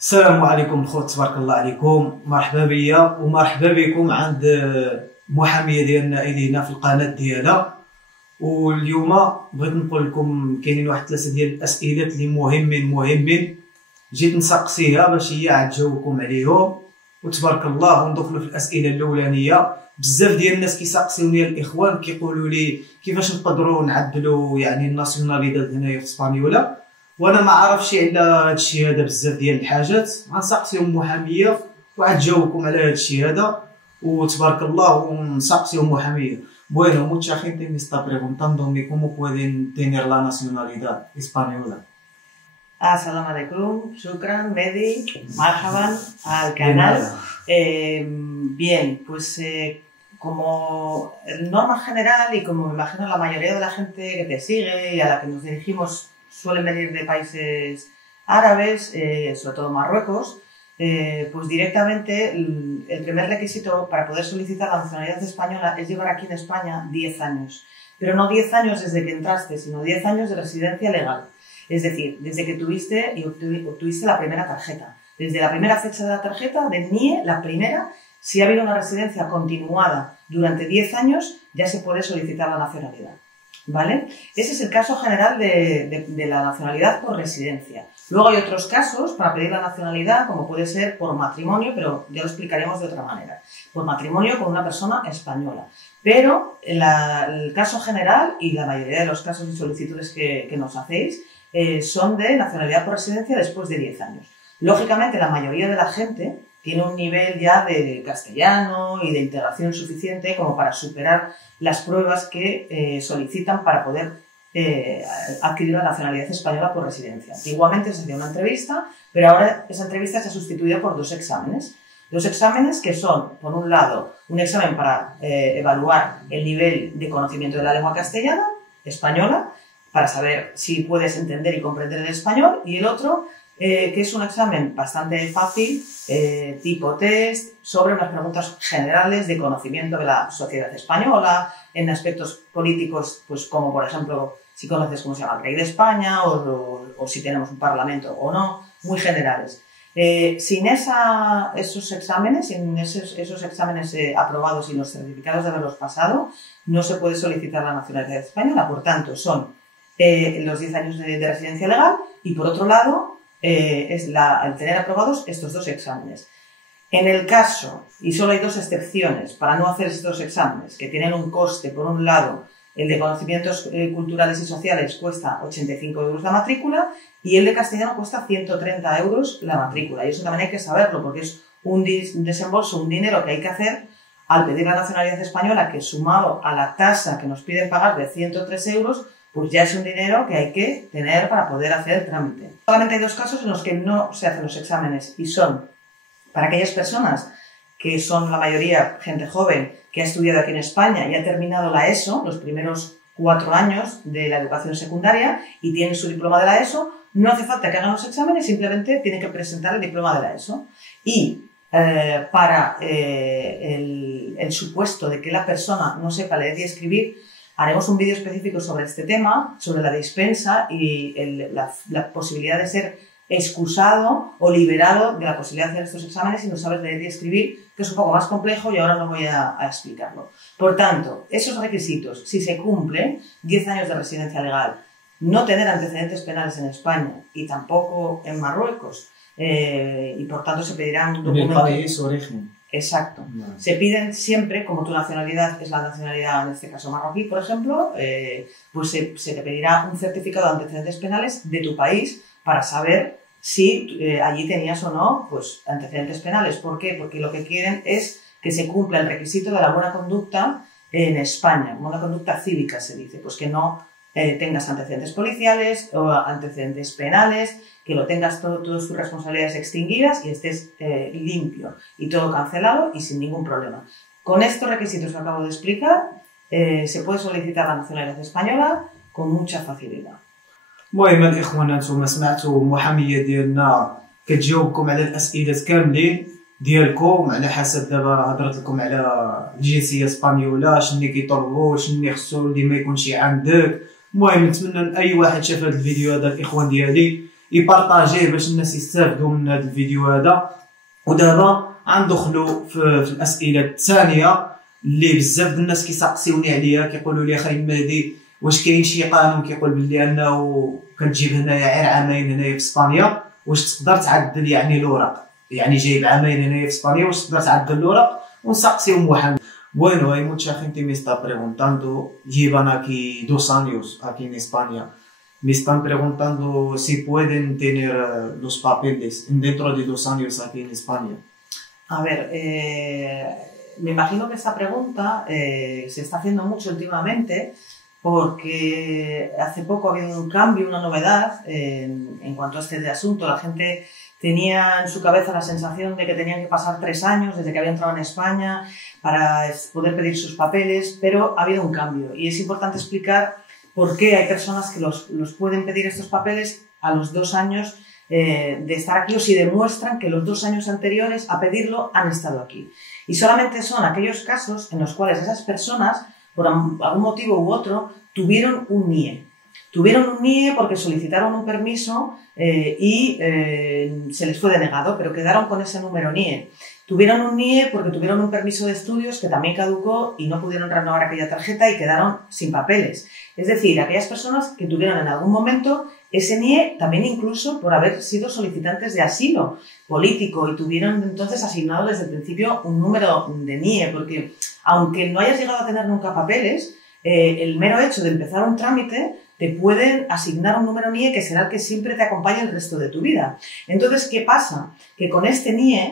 السلام عليكم الخوت، تبارك الله عليكم. مرحبا بيا ومرحبا بكم عند محاميه ديالنا الينا في القناه ديالها. واليوم بغيت نقول لكم كاينين واحد 3 ديال الاسئله اللي مهمين جيت نسقسيها باش هي عاد تجاوبكم عليهم، وتبارك الله. وندخلوا في الاسئله الاولانيه. بزاف ديال الناس كيسقسيوني الاخوان كيقولوا لي كيفاش نقدروا نعدلوا يعني الناسيوناليداد هنايا في اسبانيولا، وانا ما عرفش على هادشي هذا. بزاف ديال الحاجات غنسقسيهم محاميه وعاد تجاوبكم على هادشي هذا، وتبارك الله. ونسقسيهم محاميه. Bueno, mucha gente me está preguntando cómo pueden tener la nacionalidad española. Assalamu alaikum, shukran, Mehdi, marhaban al canal. Bien, pues como norma general y como me imagino la mayoría de la gente que te sigue y a la que nos dirigimos suelen venir de países árabes, sobre todo Marruecos, pues directamente el primer requisito para poder solicitar la nacionalidad española es llevar aquí en España 10 años. Pero no 10 años desde que entraste, sino 10 años de residencia legal. Es decir, desde que tuviste y obtuviste la primera tarjeta. Desde la primera fecha de la tarjeta, de NIE, la primera, si ha habido una residencia continuada durante 10 años, ya se puede solicitar la nacionalidad. ¿Vale? Ese es el caso general de la nacionalidad por residencia. Luego hay otros casos para pedir la nacionalidad, como puede ser por matrimonio, pero ya lo explicaremos de otra manera. Por matrimonio con una persona española. Pero el caso general y la mayoría de los casos y solicitudes que nos hacéis son de nacionalidad por residencia después de 10 años. Lógicamente, la mayoría de la gente tiene un nivel ya de castellano y de integración suficiente como para superar las pruebas que solicitan para poder adquirir la nacionalidad española por residencia. Antiguamente se hacía una entrevista, pero ahora esa entrevista se ha sustituido por 2 exámenes. 2 exámenes que son, por un lado, un examen para evaluar el nivel de conocimiento de la lengua castellana, española, para saber si puedes entender y comprender el español, y el otro, que es un examen bastante fácil, tipo test, sobre unas preguntas generales de conocimiento de la sociedad española, en aspectos políticos, pues como por ejemplo, si conoces cómo se llama el rey de España, o si tenemos un parlamento o no, muy generales. Sin esos exámenes, esos exámenes aprobados y los certificados de haberlos pasado, no se puede solicitar la nacionalidad española. Por tanto, son los 10 años de residencia legal y, por otro lado, es el tener aprobados estos 2 exámenes. En el caso, y solo hay 2 excepciones para no hacer estos exámenes, que tienen un coste, por un lado, el de conocimientos culturales y sociales cuesta 85 euros la matrícula y el de castellano cuesta 130 euros la matrícula. Y eso también hay que saberlo porque es un desembolso, un dinero que hay que hacer al pedir la nacionalidad española, que sumado a la tasa que nos piden pagar de 103 euros, pues ya es un dinero que hay que tener para poder hacer el trámite. Solamente hay 2 casos en los que no se hacen los exámenes y son para aquellas personas que son la mayoría gente joven que ha estudiado aquí en España y ha terminado la ESO, los primeros 4 años de la educación secundaria, y tienen su diploma de la ESO. No hace falta que hagan los exámenes, simplemente tienen que presentar el diploma de la ESO. Y para el supuesto de que la persona no sepa leer y escribir, haremos un vídeo específico sobre este tema, sobre la dispensa y la posibilidad de ser excusado o liberado de la posibilidad de hacer estos exámenes si no sabes leer y escribir, que es un poco más complejo y ahora no voy a explicarlo. Por tanto, esos requisitos, si se cumplen, 10 años de residencia legal, no tener antecedentes penales en España y tampoco en Marruecos, y por tanto se pedirán un documento. En el país origen. Exacto. No. Se piden siempre, como tu nacionalidad es la nacionalidad, en este caso marroquí, por ejemplo, pues se te pedirá un certificado de antecedentes penales de tu país para saber si allí tenías o no pues antecedentes penales. ¿Por qué? Porque lo que quieren es que se cumpla el requisito de la buena conducta en España, buena conducta cívica se dice, pues que no tengas antecedentes policiales o antecedentes penales, que lo tengas todas tus responsabilidades extinguidas y estés limpio y todo cancelado y sin ningún problema. Con estos requisitos que acabo de explicar, se puede solicitar la nacionalidad española con mucha facilidad. المهم الاخوان، انتم سمعتوا المحاميه ديالنا كتجاوبكم على الاسئله كاملين ديالكم على حسب. دابا هضرت لكم على الجنسيه اسبانيولا، شنو كيطلبوا، شنو خصو اللي ما يكونش عندك. المهم نتمنى من اي واحد شاف هذا الفيديو هذا الاخوان ديالي يبارطاجيه باش الناس يستافدوا من هذا الفيديو هذا. ودابا غندخلوا في الاسئله الثانيه اللي بزاف الناس كيسقسيوني عليها، كيقولوا لي اخي مهدي واش كاين شي قانون كيقول باللي انه كتجيب هنايا غير عامين هنايا في اسبانيا واش تقدر تعدل يعني الاوراق، يعني جايب عامين هنايا في اسبانيا واش تقدر تعدل الاوراق؟ ونسقسيو محمد. Bueno, hay mucha gente me está preguntando, llevan aquí 2 años aquí en España, me están preguntando si pueden tener los papeles dentro de 2 años aquí en España. A ver, me imagino que esta pregunta se está haciendo mucho últimamente porque hace poco ha habido un cambio, una novedad en cuanto a este asunto. La gente tenía en su cabeza la sensación de que tenían que pasar 3 años desde que había entrado en España para poder pedir sus papeles, pero ha habido un cambio y es importante explicar por qué hay personas que los pueden pedir estos papeles a los 2 años de estar aquí, o si demuestran que los 2 años anteriores a pedirlo han estado aquí. Y solamente son aquellos casos en los cuales esas personas, por algún motivo u otro, tuvieron un NIE. Tuvieron un NIE porque solicitaron un permiso y se les fue denegado, pero quedaron con ese número NIE. Tuvieron un NIE porque tuvieron un permiso de estudios que también caducó y no pudieron renovar aquella tarjeta y quedaron sin papeles. Es decir, aquellas personas que tuvieron en algún momento ese NIE, también incluso por haber sido solicitantes de asilo político y tuvieron entonces asignado desde el principio un número de NIE, porque aunque no hayas llegado a tener nunca papeles, el mero hecho de empezar un trámite te pueden asignar un número NIE que será el que siempre te acompañe el resto de tu vida. Entonces, ¿qué pasa? Que con este NIE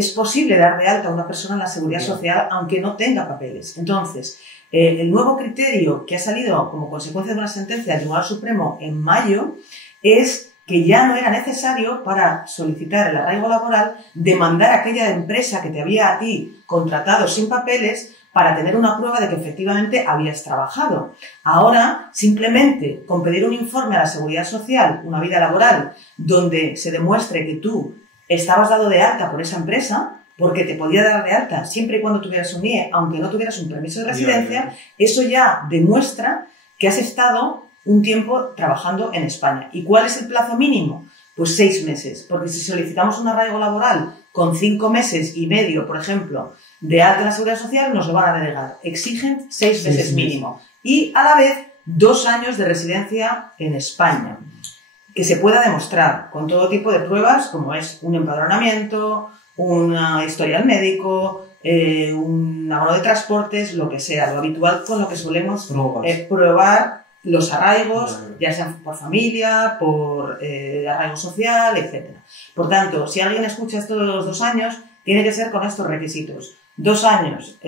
es posible dar de alta a una persona en la Seguridad Social aunque no tenga papeles. Entonces, el nuevo criterio que ha salido como consecuencia de una sentencia del Tribunal Supremo en mayo es que ya no era necesario para solicitar el arraigo laboral demandar a aquella empresa que te había a ti contratado sin papeles para tener una prueba de que efectivamente habías trabajado. Ahora, simplemente con pedir un informe a la Seguridad Social, una vida laboral, donde se demuestre que tú estabas dado de alta por esa empresa, porque te podía dar de alta siempre y cuando tuvieras un NIE, aunque no tuvieras un permiso de residencia, eso ya demuestra que has estado un tiempo trabajando en España. ¿Y cuál es el plazo mínimo? Pues 6 meses, porque si solicitamos un arraigo laboral con 5 meses y medio, por ejemplo, de alta en la Seguridad Social, nos lo van a denegar. Exigen 6 meses mínimo. Y a la vez 2 años de residencia en España, que se pueda demostrar con todo tipo de pruebas, como es un empadronamiento, una historial médico, un abono de transportes, lo que sea, lo habitual con lo que solemos probar los arraigos, ya sean por familia, por arraigo social, etc. Por tanto, si alguien escucha esto de los 2 años, tiene que ser con estos requisitos. 2 años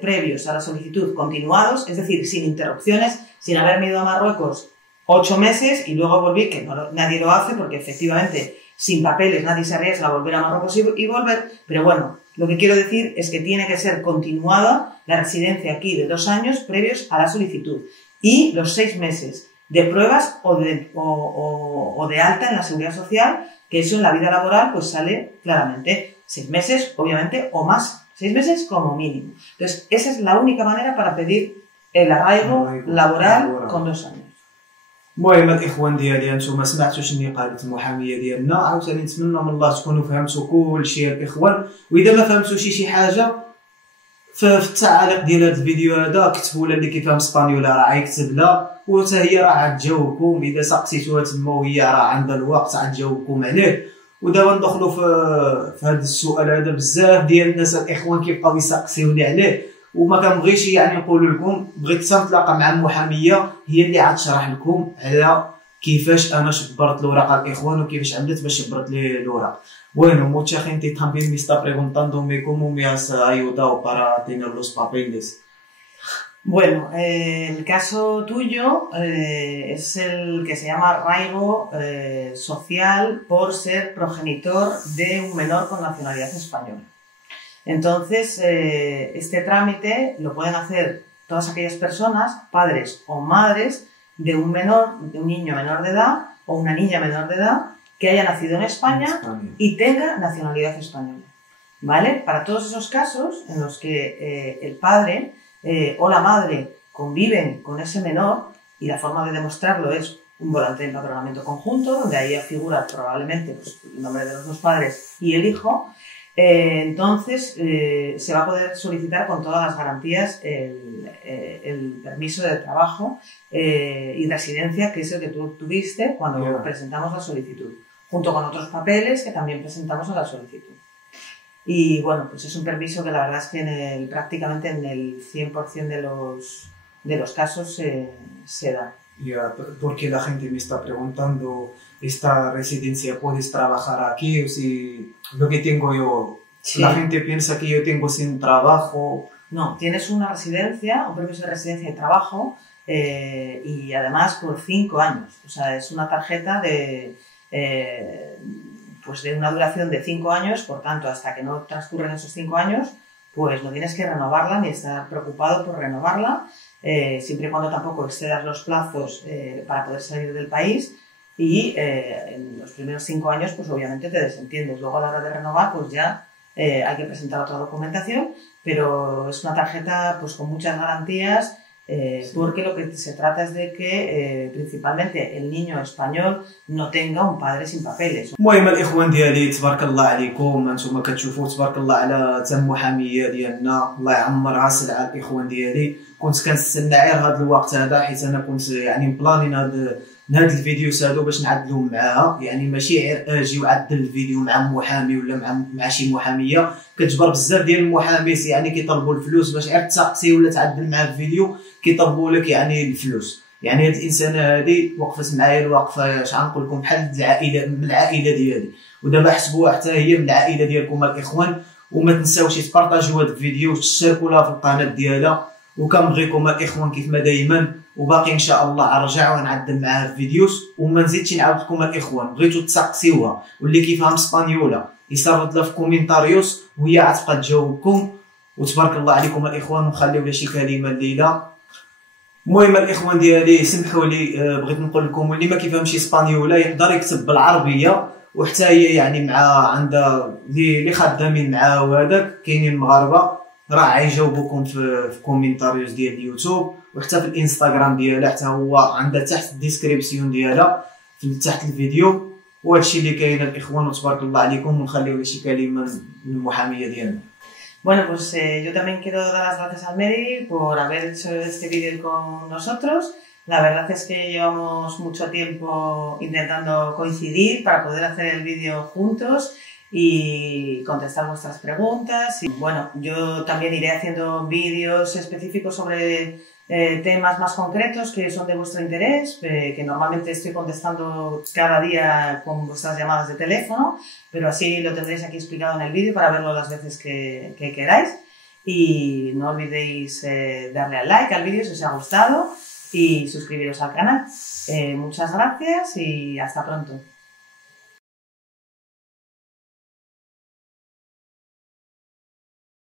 previos a la solicitud continuados, es decir, sin interrupciones, sin haberme ido a Marruecos 8 meses y luego volví, que no, nadie lo hace porque efectivamente sin papeles nadie se arriesga a volver a Marruecos y volver, pero bueno, lo que quiero decir es que tiene que ser continuada la residencia aquí de 2 años previos a la solicitud y los 6 meses de pruebas o de alta en la Seguridad Social, que eso en la vida laboral pues sale claramente. 6 meses, obviamente, o más. 6 meses como mínimo. Entonces, esa es la única manera para pedir el arraigo laboral con 2 años. المهم الاخوان ديالي انتم سمعتوا شنو قالت المحاميه ديالنا، عاوتاني نتمنى من الله تكونوا فهمتوا كل شيء الاخوان، واذا ما فهمتوا شي حاجه في التعاليق ديال هذا الفيديو هذا كتبوا لها اللي كيفهم اسبانيولا راه غيكتب لها وحتى هي راه غتجاوبكم، اذا سقسيتوها تما وهي راه عندها الوقت غتجاوبكم عليه. ودابا ندخلوا في هذا السؤال هذا، بزاف ديال الناس الاخوان كيبقاو يسقسيوني عليه وما كنبغيش يعني نقول لكم، بغيت نتلاقى مع المحاميه هي اللي غتشرح لكم على كيفاش انا شبرت الوراق الاخوان وكيفاش عملت باش شبرت لي الوراق. Bueno, mucha gente también me está preguntándome cómo me has ayudado para tener los papeles. Bueno, el caso tuyo es el que se llama arraigo social por ser progenitor de un menor con nacionalidad española. Entonces, este trámite lo pueden hacer todas aquellas personas, padres o madres de un menor, de un niño menor de edad o una niña menor de edad que haya nacido en España y tenga nacionalidad española. ¿Vale? Para todos esos casos en los que el padre o la madre conviven con ese menor y la forma de demostrarlo es un volante de empadronamiento conjunto, donde ahí figura probablemente pues, el nombre de los dos padres y el hijo. Entonces se va a poder solicitar con todas las garantías el permiso de trabajo y residencia, que es el que tú tuviste cuando presentamos la solicitud, junto con otros papeles que también presentamos a la solicitud. Y bueno, pues es un permiso que la verdad es que prácticamente en el 100% de los casos se da. Ya, porque la gente me está preguntando, ¿esta residencia puedes trabajar aquí? O si lo que tengo yo, sí. La gente piensa que yo tengo sin trabajo. No, tienes una residencia, un permiso de residencia y trabajo, y además por 5 años. O sea, es una tarjeta pues de una duración de 5 años, por tanto, hasta que no transcurren esos 5 años, pues no tienes que renovarla ni estar preocupado por renovarla. Siempre y cuando tampoco excedas los plazos para poder salir del país y en los primeros 5 años pues obviamente te desentiendes. Luego a la hora de renovar pues ya hay que presentar otra documentación, pero es una tarjeta pues con muchas garantías porque lo que se trata es de que principalmente el niño español no tenga un padre sin papeles. المهم الاخوان ديالي تبارك الله عليكم، انتم كتشوفوا تبارك الله على تم محاميه ديالنا، الله يعمرها سلعه الاخوان ديالي. كنت كنستنى غير هذا الوقت هذا حيت انا كنت يعني مبلانين هاد الفيديوز هادو باش نعدلو معاها، يعني ماشي غير اجي وعدل الفيديو مع محامي ولا مع شي محاميه. كتجبر بزاف ديال المحاميس يعني كيطلبوا الفلوس باش غير تسقسي ولا تعدل معاه الفيديو، كيطلبوا لك يعني الفلوس. يعني هاد الانسانه هادي وقفت معايا الوقفه اش غنقول لكم بحال العائله، من العائله ديالي، ودابا حسبوها حتى هي من العائله ديالكم الاخوان. وما تنساوش تبارطاجيو هاد الفيديو وتشتركوا لها في القناه ديالها، وكنبغيكم الاخوان كيف ما دايما. وباقي ان شاء الله غنرجع ونعدل معاها الفيديوز، وما نزيدش نعاود لكم الاخوان بغيتو تسقسيوها واللي كيفهم اسبانيولا يصرف لها في كومينتاريوس وهي غتبقى تجاوبكم. وتبارك الله عليكم الاخوان، ونخليو لها شي كلمه الليله. المهم الاخوان ديالي سمحوا لي، بغيت نقول لكم واللي ما كيفهمش اسبانيولا يقدر يكتب بالعربيه، وحتى هي يعني مع عندها اللي خدامين معاها وهذاك كاينين مغاربه راه غيجاوبوكم في كومينتاريوز ديال اليوتيوب، وحتى في الانستغرام ديالها حتى هو عندها تحت الديسكريبسيون ديالها تحت الفيديو. وهادشي اللي كاين الاخوان، وتبارك الله عليكم، ونخليو لي شي كلمه من المحاميه ديالنا. Bueno, pues yo también quiero dar las gracias al Medi por haber hecho este vídeo con nosotros. La verdad es que llevamos mucho tiempo intentando coincidir para poder hacer el vídeo juntos y contestar vuestras preguntas. Y bueno, yo también iré haciendo vídeos específicos sobre temas más concretos que son de vuestro interés, que normalmente estoy contestando cada día con vuestras llamadas de teléfono, pero así lo tendréis aquí explicado en el vídeo para verlo las veces que queráis. Y no olvidéis darle al like al vídeo si os ha gustado y suscribiros al canal. Muchas gracias y hasta pronto.